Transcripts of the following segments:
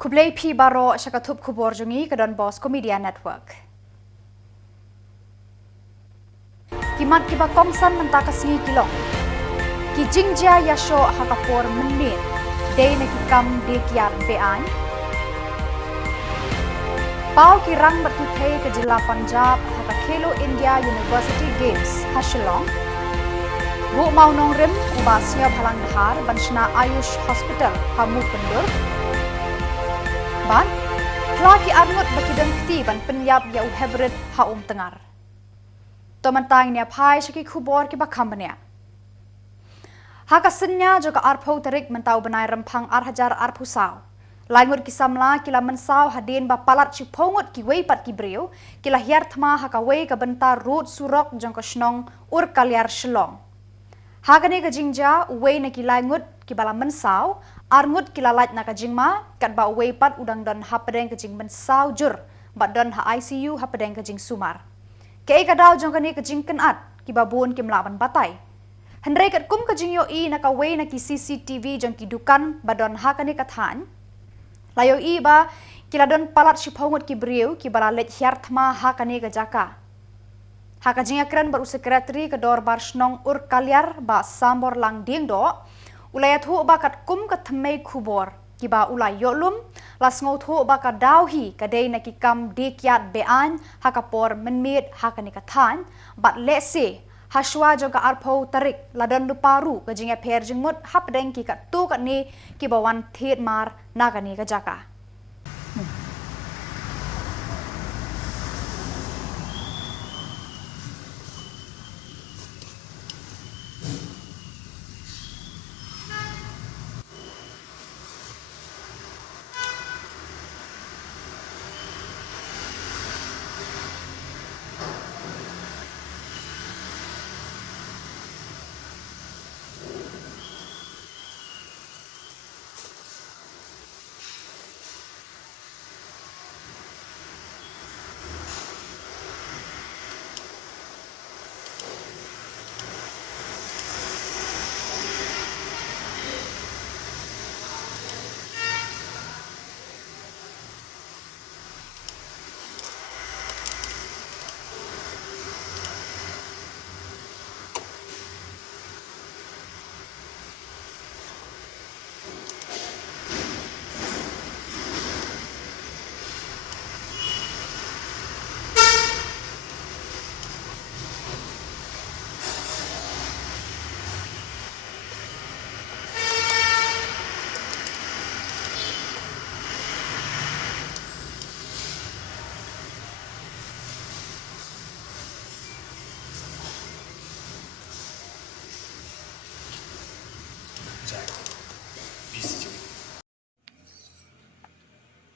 Kublai pi baro syakatup Khuborjylla ke Donbosco Media Network. Kimat kiba kongsan mentaka singi kilong. Ki Jylla yasho hakapor menit. Day na kikam de kiat bean. Pau kirang bertutai ke Jylla Punjab haka Khelo India University Games ha Shillong. Bu mau nong rim ubasnya bhalang dhar banshna Ayush Hospital ha mu pendur. Ban, kelaki arngut bakidang kti ban penyap ya uhebrit ha tengar. Tomantang ni apai syaki Khubor ki bakambanya. Hakasenya juga arpau tarik mentau benai Rymphang arhajar arpusau. Langut ki Samla kila mensau hadin bapalat si pongut ki weipat ki breu kila hiar thma hakawei ka bentar rut surok jong ka Shillong ur kaliar Shillong. Hagane ka Jylla uwei na ki langut ki bala mensau arngut kila lait na ka jingma kat ba weipat udang don hapadeng ka jing mensau jur bat don ha ICU hapadeng ka jing sumar. Kei ka daw jong kani ka jing kenat ki babun ki mlaban batai. Hendrei kat kum ka jing yo i na ka wei na ki CCTV jong ki dukan ba don ha kani ka than. Layo i ba kila don palat si pongut ki breu ki bala let hiar thma ha kani ka jaka. Ha ka jing akran baru sekretari ke dor bar Shillong ur kaliar ba sambor lang ding do. Ulayat hu bakat kum ka thmei Khubor ki ba ulay yolum las ngot hu bakat dawhi ka day na ki kam dikyat bean hakapor menmit hakani ka than bat lese haswa jo ka arpau tarik ladon luparu ka jinga pher jingmut hapdeng ki ka tu ka ni ki bawan thet mar nakani ka jaka.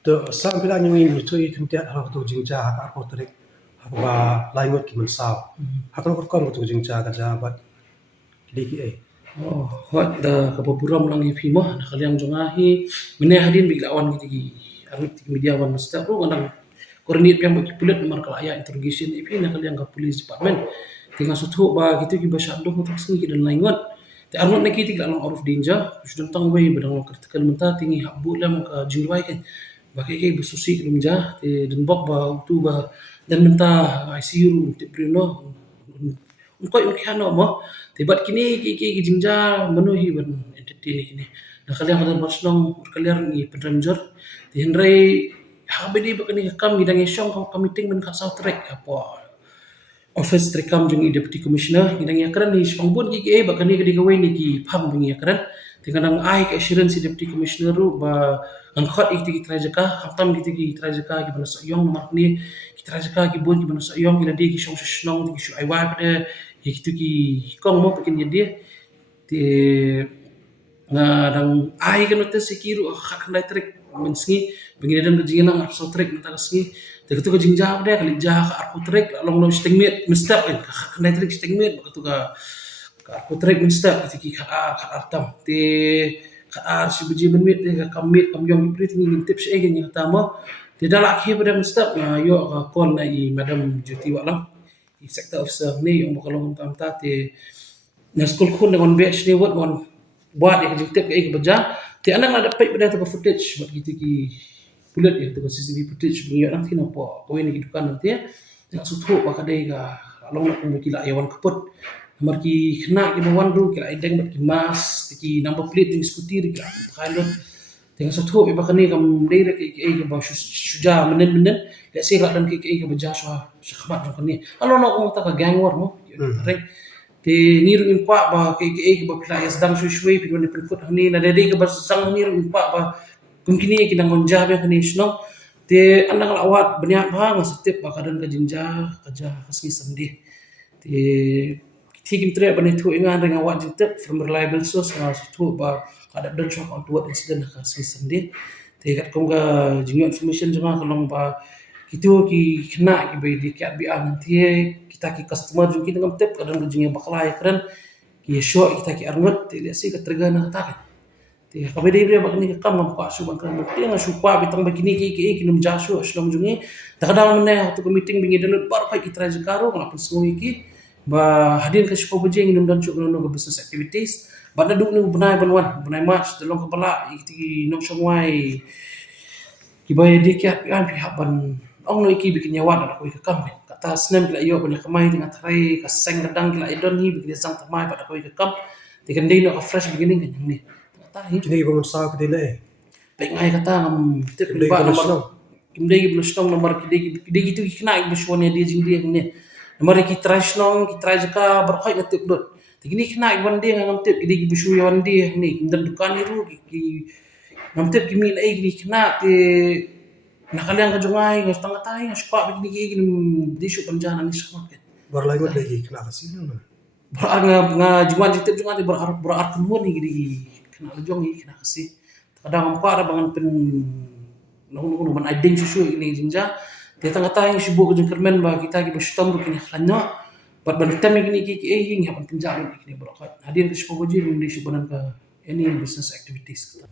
To sampai yang ini lucu itu tiap hal tu Jylla hak aku tarik hak ba langut ki mensau hak aku kom tu Jylla ka jabat DPA hot da kapapuram lang ifimo nakaliang jongahi mene hadin biglawan giti arut media wan musta ro nang kornit yang bagi pulit Meghalaya interrogation ipi nakaliang ka police department tinga suthu ba gitu ki basando ko taksi ki dan langut te arut nakiti lang out of danger sudah tang way badang critical menta tingi habbu lam ka Jylla kan bakai kai besusi kelumja te dan bok ba tu ba dan menta ICU te prino unkoi unkano mo te bat kini ki Jylla menuhi ban entertain kini nakaliang kada Shillong kalian ni penranjor te hendrai habedi bakani kam gidang isyong committee men kasau trek apa office trekam jung deputy commissioner gidang yakran ni spangbun ki bakani kadi kawai ni ki pham bing yakran tinganang ai ka assurance deputy commissioner ru ba angkot iki kita jaka khatam kita jaka ki bana sayong makni kita jaka ki bon ki bana sayong ki di ki shong Shillong ki shu ai wa pada iki ki kong mo pekin jadi te ngadang ai kan te sekiru hak ndai trek menski bangin dan kejingan ang arso trek mata kasni te ketu ka Jylla pada kali jah ka arko trek long long stingmet mestap kan hak ndai trek stingmet ketu ka arko trek mestap ki ka artam te ka si buji menmit ka kamit kamyong iprit ngin tips e ganya tama te dalak he pada mestap yo ka call na i madam Juti walam i sector officer ni yung makalong tamta te na school kun dengan batch ni buat buat yang jengtip ke baca ti anang ada pay pada tu footage buat gitu ki pulat ya tu CCTV footage bingi orang tin apa ko ini dukan nanti ya tengah sutu ba kadai ga along nak mo kila yawan kapot nomor ki kena ki bawan ru kila ideng bat ki mas ki number plate jing scooter kila pilot tengah sutu ba kani kam dai ke ba suja menen ya sih dan ke ba jaswa syakmat kani along nak mo ta ka gang war mo rek ti niru impa ba ke ba pila ya sedang susui pidon ni pelkut ni na dede ke ba sang niru impa ba kumkini kinang monja ba kani sno ti andang lawat banyak ba ngasitip ba kadan ka jinja kaja kasih sendih ti kim tre ba ni tu ingan dengan awat jintip from reliable source nga tu ba kada dan shock on what incident kasih sendih ti kat kong ga jingyo information jema kalong ba kitu ki kena ki bay di kiat bi nanti kita ki customer jung kita ngam tep kadang jingnya baklai keren ki show kita ki arngot ti lesi ka tergana ta kan ti ka bay dai ba ni ka kam ko asu ban kan ti nga su kwa bitang begini ki num jasu aslom jungi ta kadang mena to meeting bingi download bar ka kita jekaro ngapun semua ki ba hadin ka shupo bujing num dan chuk no business activities ba da du ni bunai banwan match dalong kepala ti nong semai ki bay di kiat bi ban ong no iki bikin nyawan ada koi kekam kata senem kila iyo banyak kamai dengan tarai kaseng kadang kila idon hi bikin sang tamai pada koi kekam tikan dei no fresh beginning kan yang ni kata hi Jadi bangun sah ke dina baik ngai kata ngam tip ba nomor kim dei blus nong nomor ki dei gitu kena ik besone dia jing dia ni nomor ki trash nong ki trash ka berkhoi ngatip dot tigini kena ik wan dia ngam tip ki dei besu yawan dia ni kim dukan hiru ki ngam tip ki min ai ki kena ti nakaliang ka jungai ngas tanga tai ngas pa begini di su panjana ni semua kan berlain lagi kena kasih mana nga jungan jitip jungan berar kenuan ni gidi kena jong ni kena kasih kadang pa ada bangan pen no man aiding susu ini jinja dia tanga tai sibuk jeung kermen ba kita gi bestom ru kini khlanyo bat ban tem gini ki ing ya penjara ni kini berokat hadin ke sepogoji di subanan ka any business activities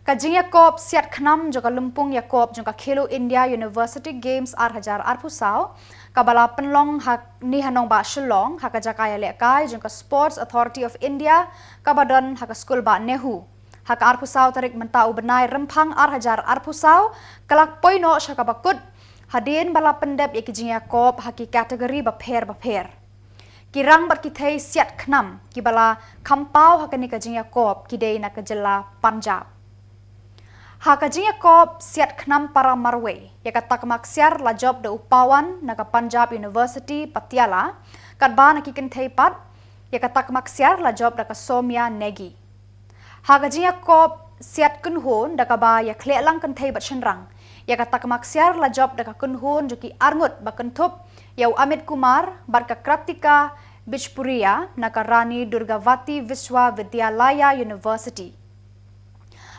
Kajing Yakob siat khnam joka lumpung Yakob joka Khelo India University Games 2008 kabala penlong hak ni hanong ba Shillong hak jakaya lekai joka Sports Authority of India kabadon hak school ba NEHU hak arpusau tarik mentau benai Rymphang 2008 kalak poino syakabakut hadin bala pendep yakijing Yakob haki kategori baper kirang berkithai siat khnam kibala kampau hakani kajing Yakob kidei na Jylla Punjab Hakajing Yakob siat khnam para marwe yakatak maksiar la job de upawan naka Punjab University Patiala kadba nakikin theipat yakatak maksiar la job naka Somya Negi Hakajing Yakob siat kunhun daka ba yakhle lang kan thei bat shenrang yakatak maksiar la job daka kunhun joki arngut bakentup yau Amit Kumar barka Kratika Bichpuria naka Rani Durgavati Viswa Vidyalaya University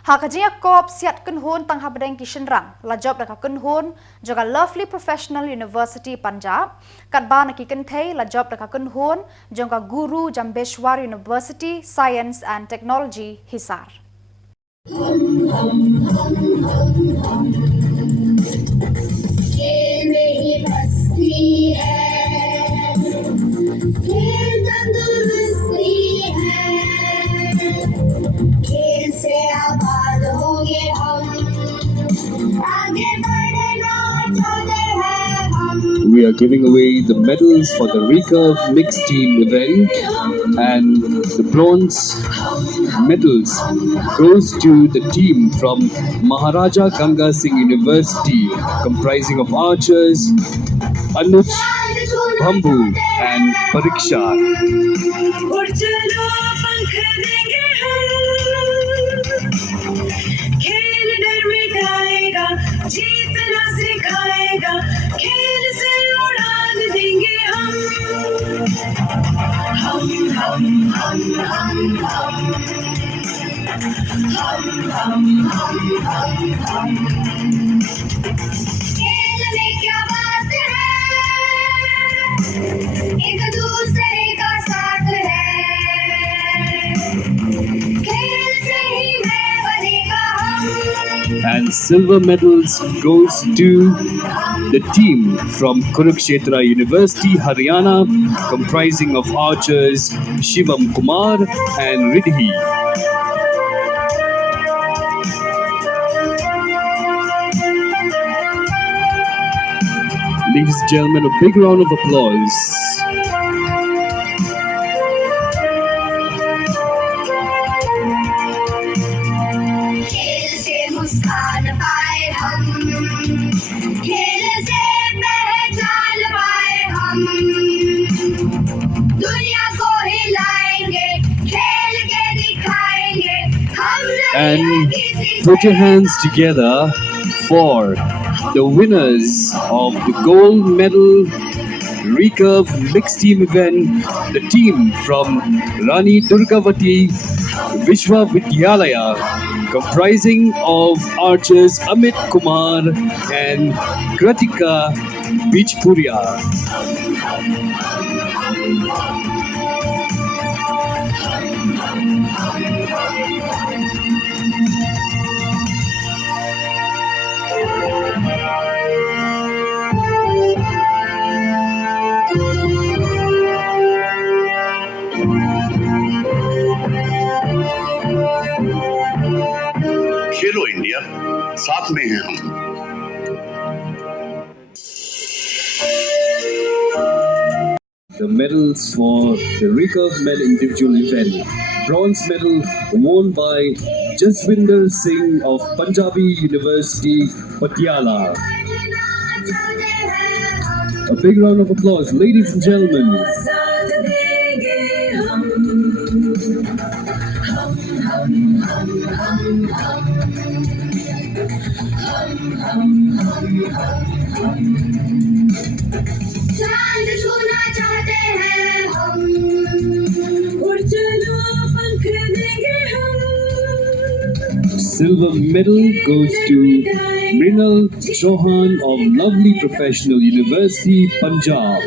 Hakajing Yakob siat kunhun tang habdeng kishenrang la job daka kunhun juga Lovely Professional University Punjab kadba nakikin thei la job daka kunhun jonga Guru Jambeshwar University Science and Technology Hisar We are giving away the medals for the recurve mixed team event, and the bronze medals goes to the team from Maharaja Ganga Singh University, comprising of archers Anuj, Bambu and Pariksha. And silver medals goes to the team from Kurukshetra University, Haryana, comprising of archers Shivam Kumar and Ridhi. Ladies and gentlemen, a big round of applause. खेल से मुस्कान पाए हम, खेल से पहचान पाए हम, दुनिया को हिलाएंगे, खेल के दिखाएंगे हम। And put your hands together for the winners of the gold medal recurve mixed team event, the team from Rani Durgavati Vishwavidyalaya, comprising of archers Amit Kumar and Kratika Bijpuria. खेलो इंडिया, साथ में हैं हम। The medals for the recurve medal individual event. Bronze medal won by Jaswinder Singh of Punjabi University, Patiala. A big round of applause, ladies and gentlemen. चांद छूना चाहते हैं हम, उड़ चलो पंख देंगे हम। Silver medal goes to Mrinal Chauhan of Lovely Professional University, Punjab.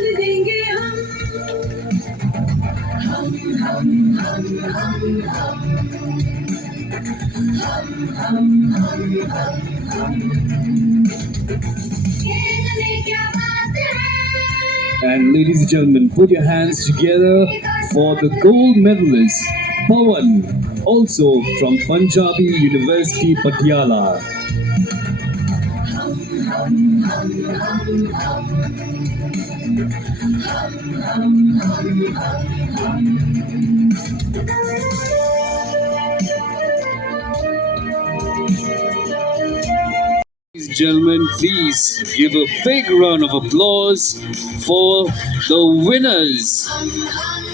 And ladies and gentlemen, put your hands together for the gold medalist, Pawan, also from Punjabi University, Patiala. Ladies and gentlemen, please give a big round of applause for the winners,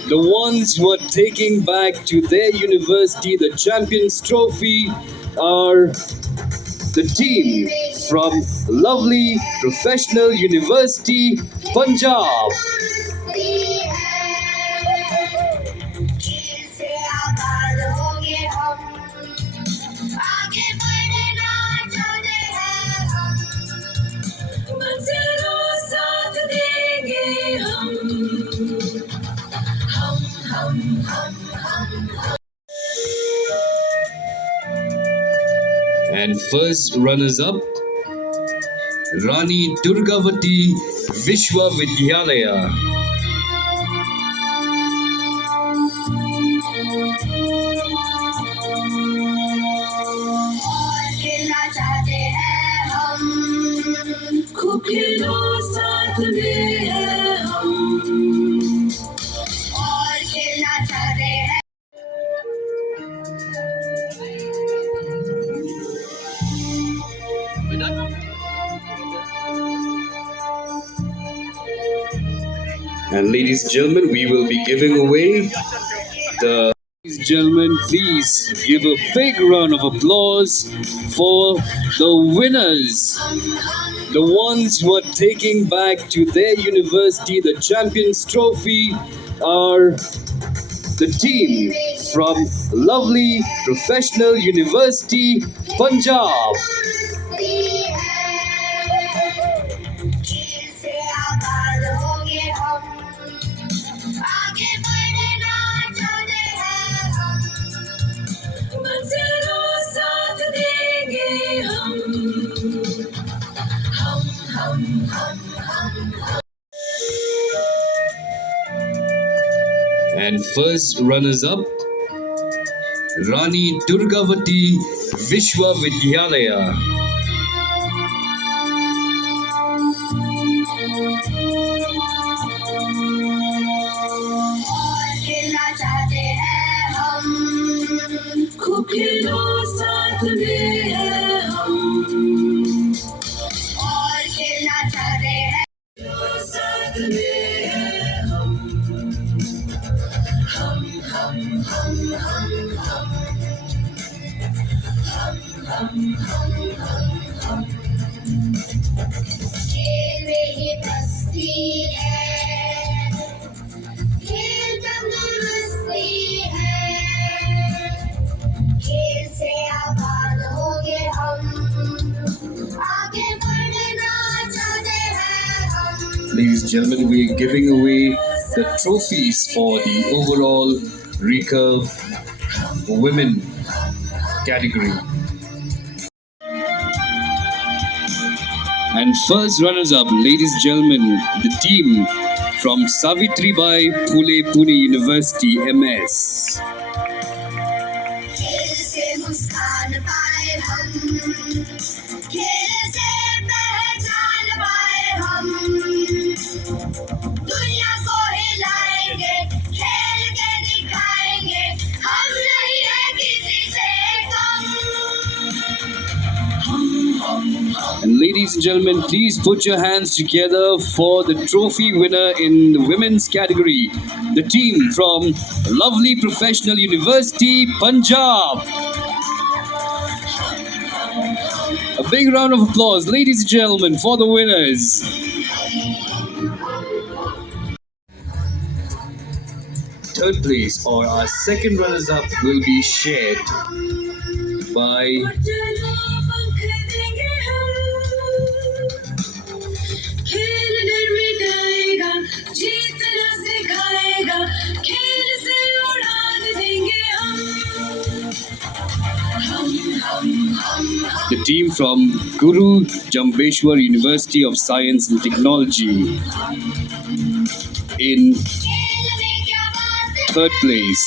the ones who are taking back to their university the Champions Trophy are the team from Lovely Professional University, Punjab. And first runners-up, Rani Durgavati Vishwavidyalaya. खेलना चाहते हैं हम, खूब खेलो साथ में हैं हम, और खेलना चाहते हैं। And ladies and gentlemen, we will be giving away the... Ladies and gentlemen, please give a big round of applause for the winners, the ones who are taking back to their university the Champions Trophy are the team from Lovely Professional University, Punjab. And first runners-up, Rani Durgavati Vishwavidyalaya. खेलो साथ में है हम और खेलना चाहते हैं साथ में है हम खेल में ही मस्ती है खेल तंदुरुस्ती है खेल से आबाद होंगे हम आगे बढ़ना चाहते हैं हम Ladies and gentlemen, we are giving away the trophies for the overall recurve women category. And first runners up, ladies and gentlemen, the team from Savitribai Phule Pune University, MS. खेल से मुस्कान पाए हम खेल से पहचान पाए हम दुनिया को हिलाएंगे खेल के दिखाएंगे हम नहीं है किसी से कम And ladies and gentlemen, please put your hands together for the trophy winner in the women's category, the team from lovely Professional University, Punjab. A big round of applause, ladies and gentlemen, for the winners. Third place or our second runners-up will be shared by चलो पंख देंगे हम खेल डर मिटाएगा जीतना सिखाएगा खेल से उड़ान देंगे हम the team from Guru Jambeshwar University of Science and Technology in खेल में क्या बात है third place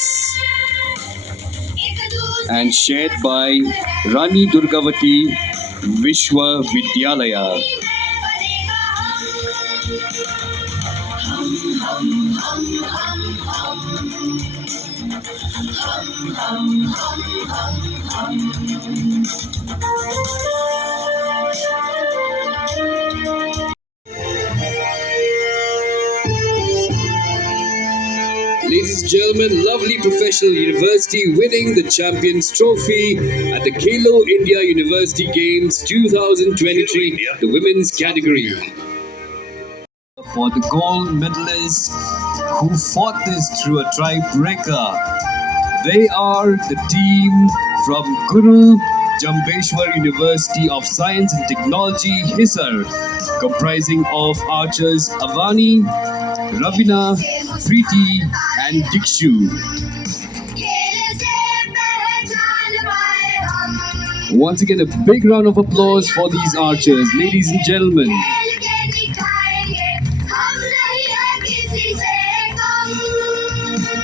एक दूसरे and shared by Rani Durgavati Vishwa Vidyalaya. में बनेगा Ladies and gentlemen, lovely Professional University winning the Champions Trophy at the Khelo India University Games 2023, the women's category. For the gold medalists who fought this through a tie-breaker, they are the team from Guru Jambeshwar University of Science and Technology, Hisar, comprising of archers Avani, Ravina, Preeti and Dikshu. खेल से पहचान पाए हम Once again, a big round of applause for these archers, ladies and gentlemen. खेल के दिखाएंगे हम नहीं है किसी से कम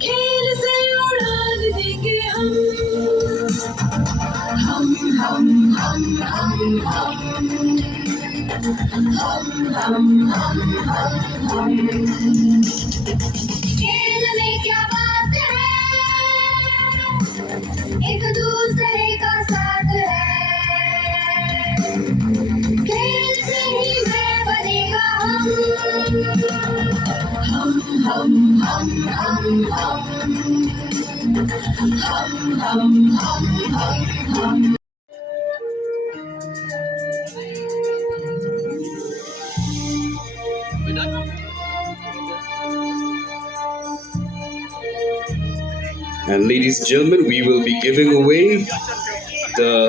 खेल से उड़ान देंगे खेल में क्या बात है एक दूसरे का साथ है खेल से ही मैं बनेगा And ladies and gentlemen, we will be giving away the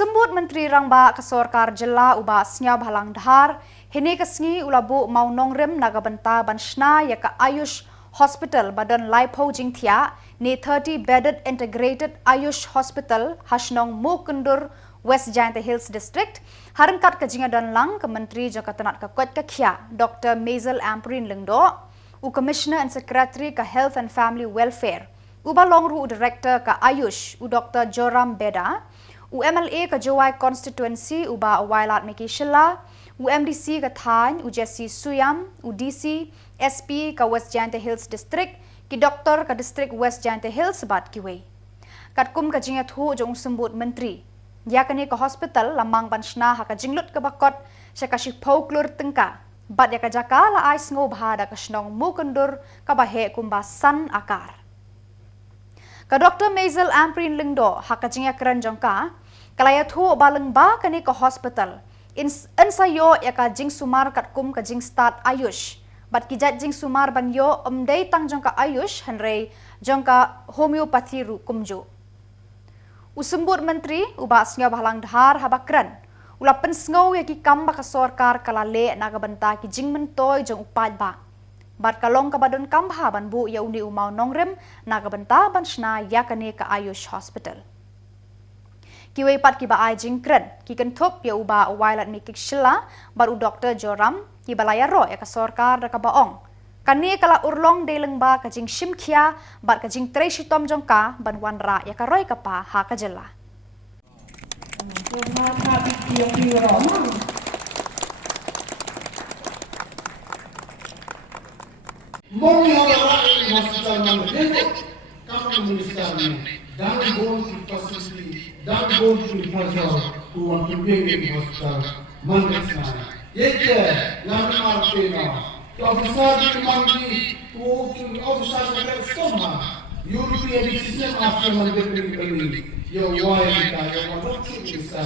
Usembut Menteri Rangba Kasorkar Jylla uba snya bhalang dhar hene kasngi ulabu mau nongrem nagabanta banshna yaka Ayush Hospital badan laipo jingthia ne 30 bedded integrated Ayush Hospital hasnong Mukundur West Giant Hills District harangkat kajinga dan lang ke Menteri Jakatanat Kakwat Kakhia Dr. Mazel Amprin Lengdo u Commissioner and Secretary ka Health and Family Welfare uba longru Director ka Ayush u Dr. Joram Beda u MLA ka Jowai Constituency uba Wailat Meghalaya u MDC ka Thain u Jesse Suyam u DC SP ka West Giant Hills District ki Doktor ka District West Giant Hills bat kiwe katkum ka jinga thu jong sembut menteri ya kani ka hospital lamang banshna ha ka jinglut ka bakot sya ka shipauklur tengka bat ya ka jaka la ais ngo bhada ka shnong mukundur ka bahe kumba san akar ka Dr. Mazel Amprin Lengdo ha ka jinga kran jongka kalaya thu baleng ba kani ka hospital insayo ya ka jing sumar katkum ka jing start Ayush bat kijat jing sumar banyo umdei tang jongka Ayush hanrei jongka homeopathy ru kumjo usembut menteri ubasnya balang dhar habakran ula pensngau ya ki kamba ka sorkar kalale nagabanta ki jing mentoy jong upad ba bat kalong ka badon kambha ban bu ya undi umau nongrem nagabanta ban shna ya kane ka Ayush Hospital kiwe pat ki ba ai jing kren ki kenthop ya uba wailat mikik Shilla bar u Dr. Joram ki balaya ro ya ka sorkar da ka baong kani kala urlong deleng ba ka jing shimkhia bat ka jing tre shitom jongka ban wanra ya ka roi ka pa ha ka Jylla Mongi orang hospital mana kamu minister dan bon facility dan bon infrastructure to want to bring in hospital mana sana yeke lalu martena to officer di mangi to officer di soma European system after mandatory yo why kita yo what minister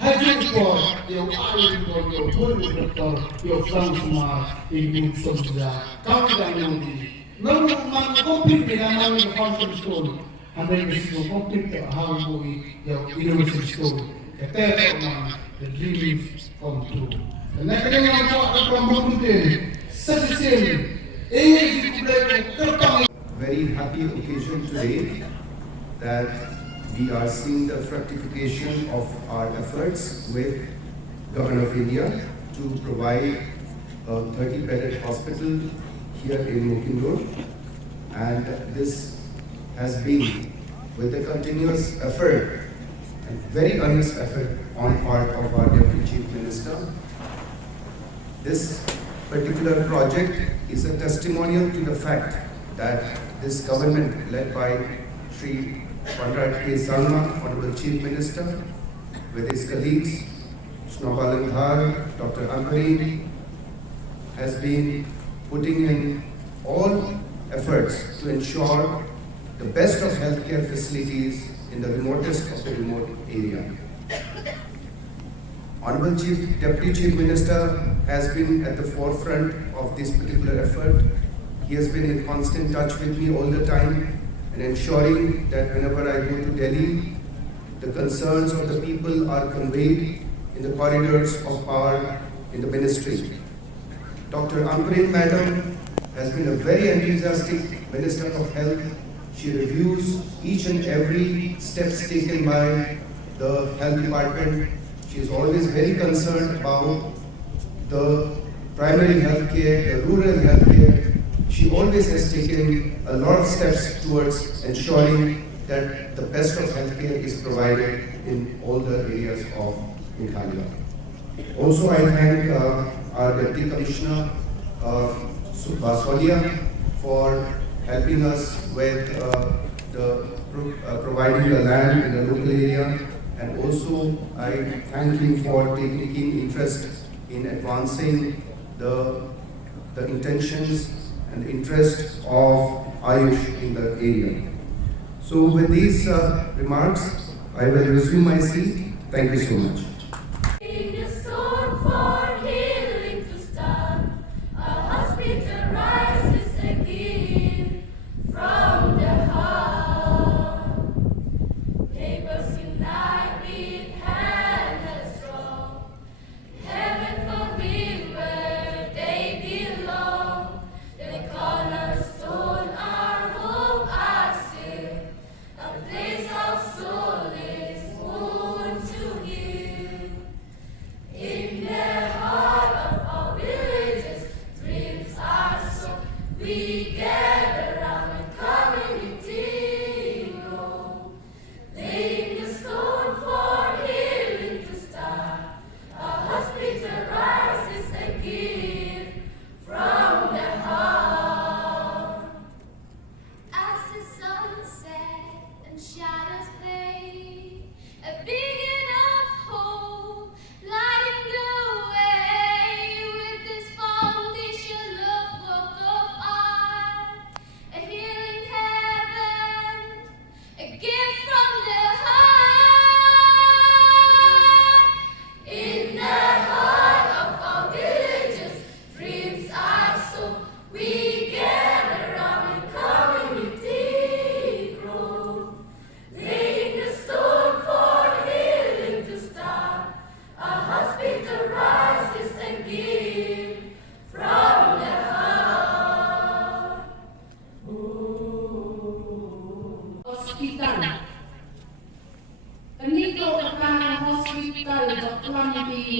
Hajj ko yo alim ko yo bolu doktor yo Fransma in Sofia kamu dan nanti lalu man komplit dengan nama conference school anda bisa komplit how we yo university school kata man the dreams come true dan kali yang aku promote session very happy occasion today that we are seeing the fructification of our efforts with Government of India to provide a 30-bedded hospital here in Mukundur, and this has been with a continuous effort and very earnest effort on part of our Deputy Chief Minister. This particular project is a testimonial to the fact that this government led by Sri Samla, Honorable Chief Minister, with his colleagues, Dr. Amprin, has been putting in all efforts to ensure the best of healthcare facilities in the remotest of the remote area. Honorable Deputy Chief Minister has been at the forefront of this particular effort. He has been in constant touch with me all the time, and ensuring that whenever I go to Delhi, the concerns of the people are conveyed in the corridors of power in the ministry. Dr. Amprin Madam has been a very enthusiastic Minister of Health. She reviews each and every steps taken by the Health Department. She is always very concerned about the primary health care, the rural health care. She always has taken a lot of steps towards ensuring that the best of healthcare is provided in all the areas of Meghalaya. Also, I thank our Deputy Commissioner, Bosco, for helping us with providing the land in the local area, and also I thank him for taking keen interest in advancing the intentions and the interest of Ayush in the area. So with these remarks, I will resume my seat. Thank you so much. Neighbors unite with hands.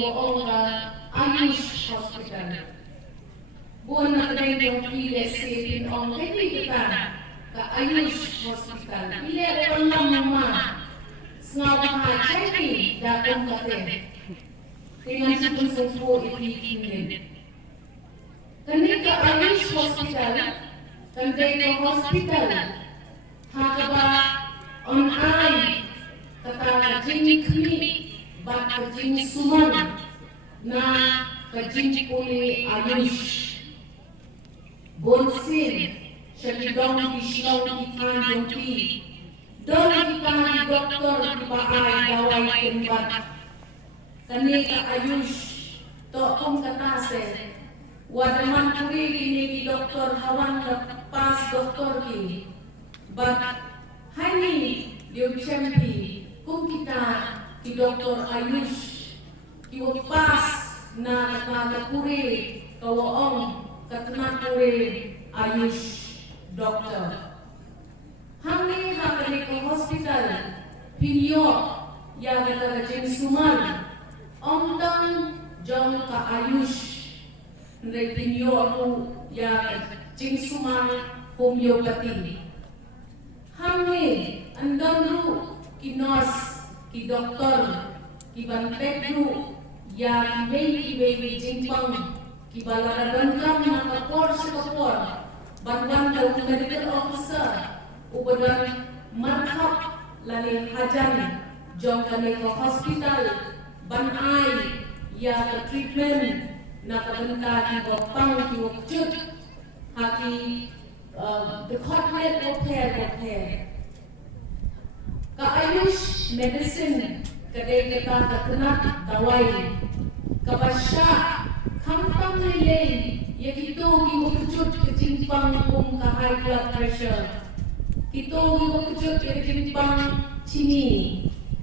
woong ka Ayush Hospital. Buwan na kadang yung PSA pinong kaya ka Ayush Hospital. Pili ko lang mama. Sngaw ka cheki dakong kate. Tingnan sa punsong po ipikingin. Kanay ka Ayush Hospital, kanday ka hospital, hakaba on ay, kakakajing kami, bat kajing suman, na kajing puli Ayush. Bonsin, syakidong Shillong ikan jongki, dong ikan doktor di bahay dawai tempat. Kanay ka Ayush, toong katase, wadaman puri kini ki doktor hawan pas doktor ki, but hani dia champi kung kita ki doktor Ayush ki pas na puri kawaong katman puri Ayush doktor. Hani hakani ko hospital pinyo ya kata jen suman omdang jong ka Ayush Rempinyo ako ya jing suman homeopathy. Hamni andang ru ki nurse ki doktor ki banpek ru ya ki wei jingpang ki balaragan kam na kapor sa kapor banwan daw medical officer ubadan marhab lani hajan jong kami ko hospital banai ya ka treatment nakabenta di bapang di wakjud haki department repair ka Ayush medicine kadai kita kakenak dawai kabasya kampang nilai ya kita di wakjud kejimpang kum ka high blood pressure kita di wakjud kejimpang cini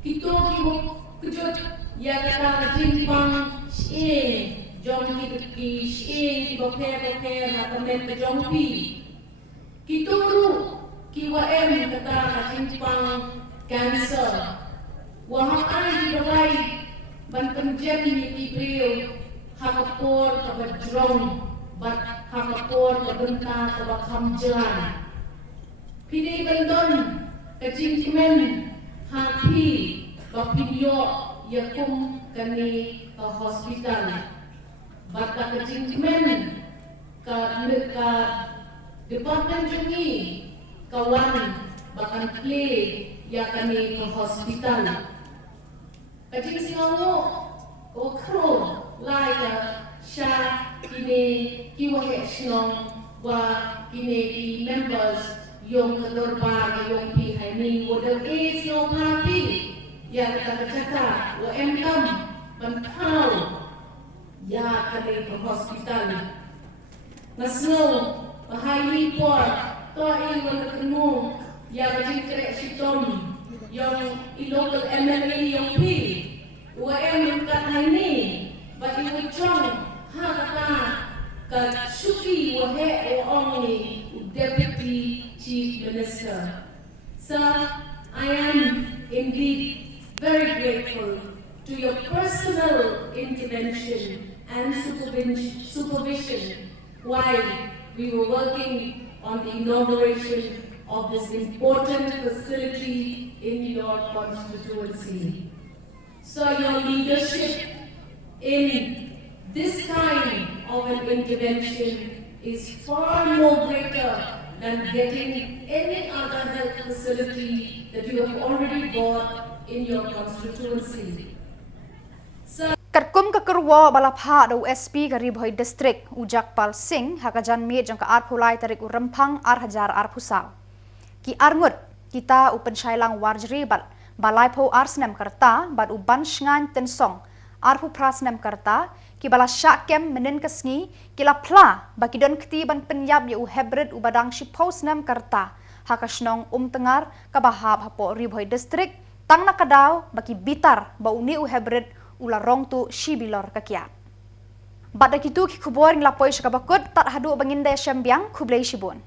kita di wakjud ya kata kejimpang jong ki ki bokeh hatamet jong pi kituru ki waem kata kacimpang cancer wahang ai di dawai ban penjen ni brio hakapor kabajrong bat hakapor kabenta kabakhamjan pini bandon kacimpmen hapi bapinyo yakum kani ka hospital bata kejingmen ka department jungi kawan bahkan play ya kami ke hospital kajing singawo ko kro lai ka sha kini kiwahe Shillong wa kini ki members yung kadorba yung pi haini wodel singaw happy ya kata wa emkam bantau ya kami ke hospital. Nasno bahai por to ai wala kenu ya bajing krek sitom yang local MLA yang pi UM kan hari bagi ucong ha kata ka suki wahe o ni deputy chief minister. So I am indeed very grateful to your personal intervention and supervision while we were working on the inauguration of this important facility in your constituency. So your leadership in this kind of an intervention is far more greater than getting any other health facility that you have already got in your constituency. Karkum kakerwa balapha do SP Garibhoi district Ujakpal Singh hakajan mi jang ka arphulai tarik Rymphang arhajar arphusau ki arngut kita upen Shillong warjri balai pho arsnem karta bad uban shngan tensong arphu prasnem karta ki bala syakem menen kasngi kila pla bakidon kti ban penyab ya u hybrid ubadang shiposnem karta hakashnong tengar kabahab hapo Ribhoi district tang nakadaw baki bitar ba uni u hybrid ula rong tu shibilor kakiat. Badak itu ki Khubor ng lapoy sa kabakot tat hadu banginde syambiang Khublay Shibun.